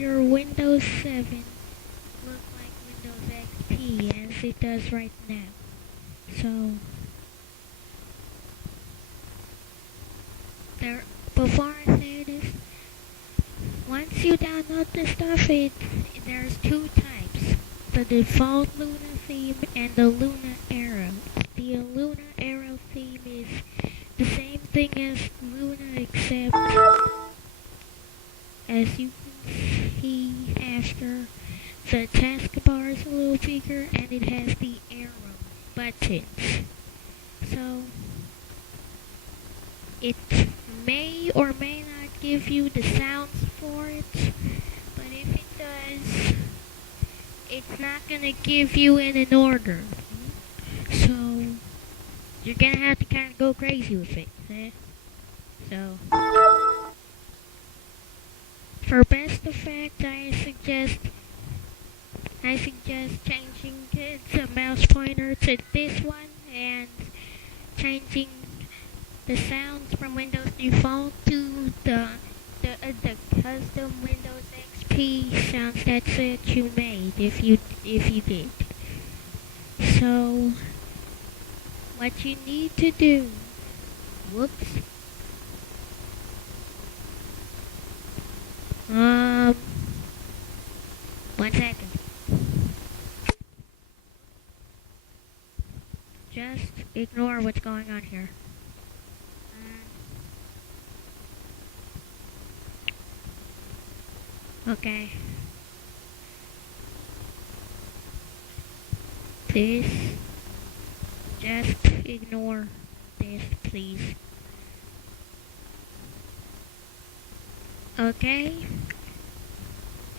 your Windows 7 look like Windows XP as it does right now. So, before I say this, once you download the stuff, there's two types. The default Luna theme and the Luna Arrow. The Luna Arrow theme is the same thing as Luna, except as you can see after, the taskbar is a little bigger and it has the arrow buttons. So it may or may not give you the sounds for it, but if it does, it's not gonna give you in an order. So you're gonna have to kind of go crazy with it. So for best effect, I suggest changing the mouse pointer to this one and changing the sounds from Windows Default to the custom Windows XP sound sets that you made if you did. So what you need to do, whoops. 1 second. Just ignore what's going on here. Okay. Just ignore this, please. Okay.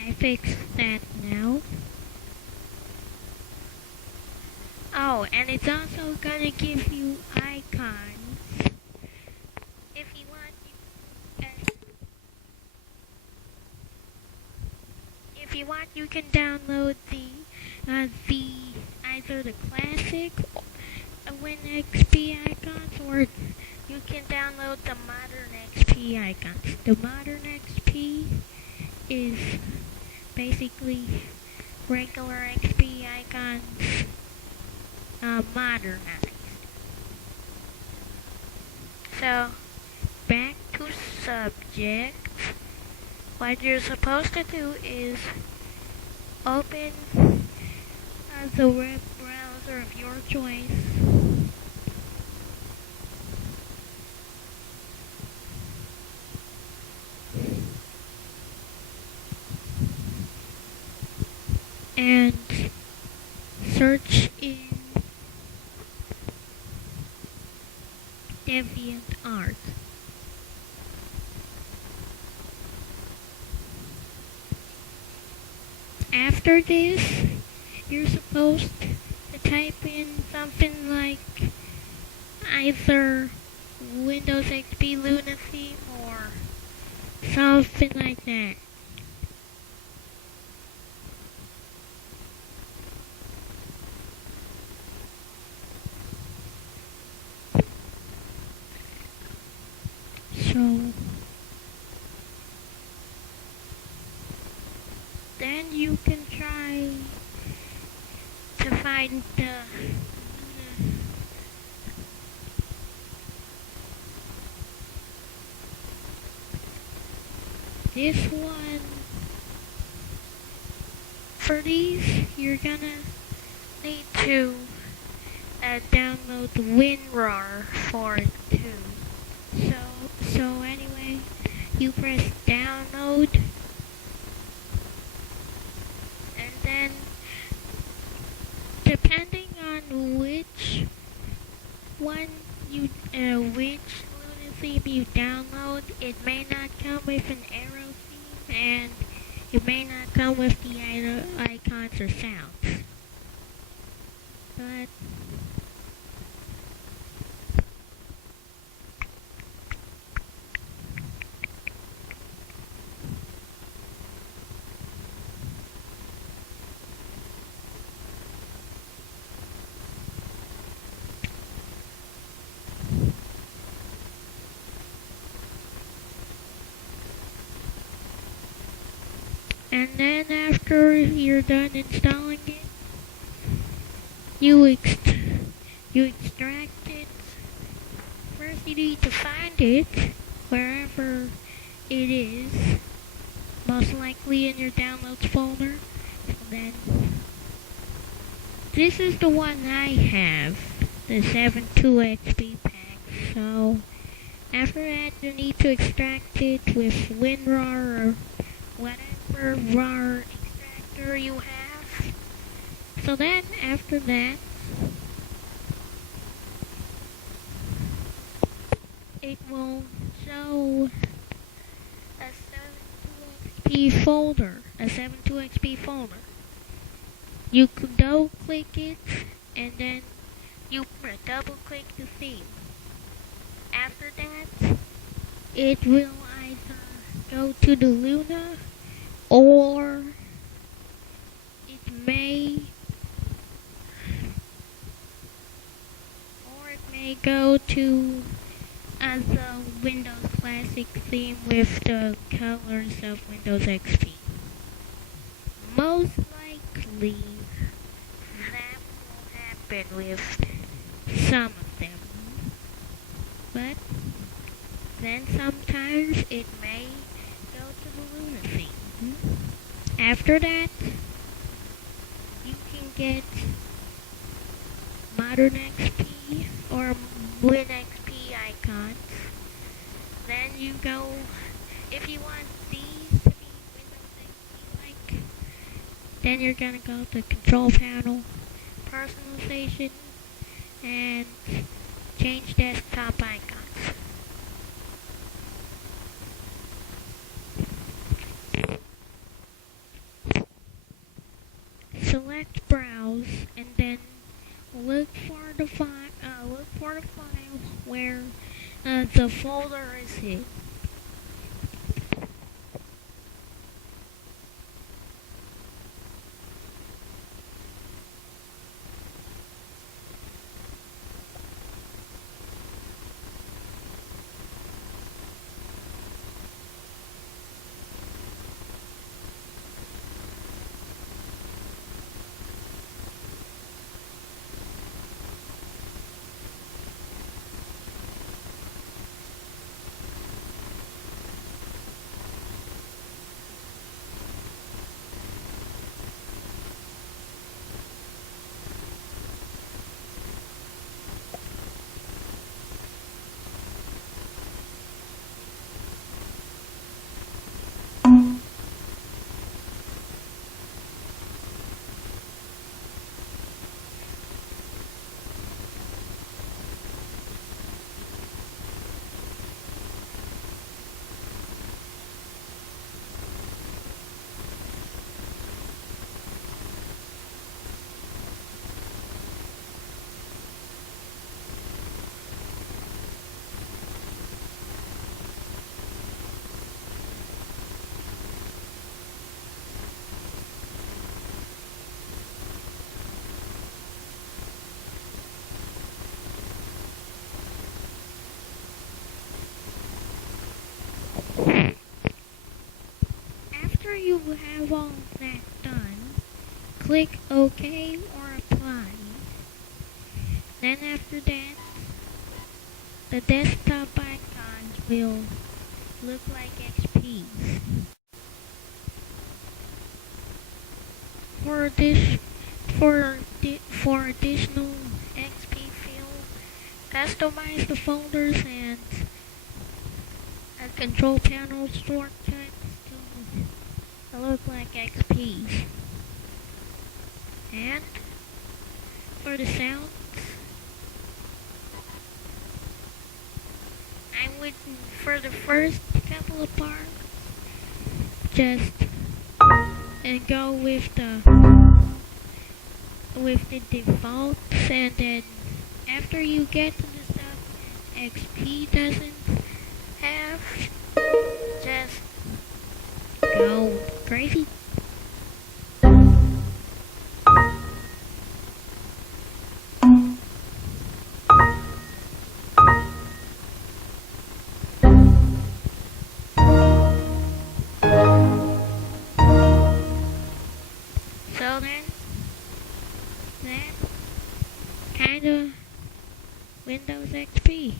I fixed that now. Oh, and it's also gonna give you icons. If you want, you can download either the classic WinXP icons, or you can download the modern XP icons. The modern XP is basically regular XP icons modernized. So, back to subject. What you're supposed to do is open the web browser of your choice. And search in DeviantArt. After this, you're supposed to type in something like either Windows XP Luna theme or something like that. So then you can try to find this one. For these, you're gonna need to download the WinRAR for it too. So anyway, you press download, and then depending on which Luna theme you download, it may not come with an arrow theme, and it may not come with the icons or sounds. But And then after you're done installing it, you extract it. First you need to find it wherever it is, most likely in your downloads folder. So then, this is the one I have, the 7.2xp pack. So after that, you need to extract it with WinRAR or whatever RAR extractor you have. So then after that, it will show a 7.2xp folder, You can double click it, and then you double click the theme. After that, it will either go to the Luna, or it may go to the Windows Classic theme with the colors of Windows XP. Most likely, that will happen with some of them. But then sometimes it may go to the Luna theme. After that, you can get Modern XP or WinXP icons. Then you go, if you want these to be Windows XP like, then you're gonna go to Control Panel, Personalization, and change desktop icons. Select Browse, and then look for the file where the folder is hid. After you have all that done, click OK or Apply. Then after that, the desktop icons will look like XPs. For additional XP fields, customize the folders and control panel shortcuts to look like XPs. And for the sounds, I would, for the first couple of parts, just go with the defaults, and then after you get to the stuff XP doesn't have, just go crazy. So then, that's kind of Windows XP.